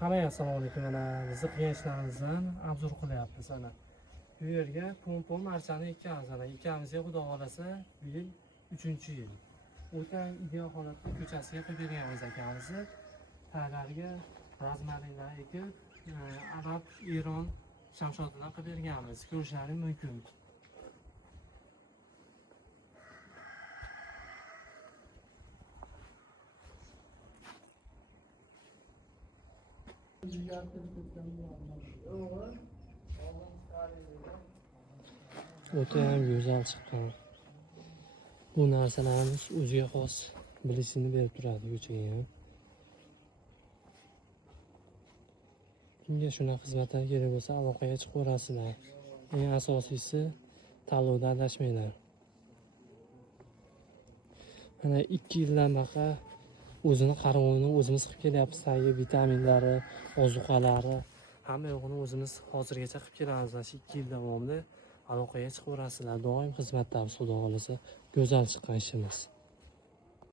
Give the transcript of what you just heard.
Hammaga assalomu alaykum. Mana bizni qilgan ishlarimizdan obzor qilyapmiz. Ana bu yerga pom archani ekkamiz. Ana ekkamizga xudo xolasa bu yil 3-yil. O'tgan ideal holatda ko'chasiga qo'yib berganmiz akamizni. Tag'ariga razmarinlar ekib, arab, Eron shamshodidan qilib berganmiz. Ko'rishlaringiz mumkin. O'ta ham go'zal chiqqan. Bu narsalarimiz o'ziga xos bilishini berib turadi ko'chaga ham. Kimga shunaqa xizmatlar kerak bo'lsa aloqaga chiqaverasizlar. Eng asosiysi tanlovda adashmanglar. Mana 2 yildan baqa o'zini qarovini o'zimiz qilib kelyapmiz. Tagi vitaminlari, ozuqalari hamma yo'g'ini o'zimiz hozirgacha qilib kelamiz. Mana shu 2 yil davomida aloqaga chiqaverasizlar. Doim xizmatdamiz, xudo xolasa. Go'zal chiqqan ishimiz.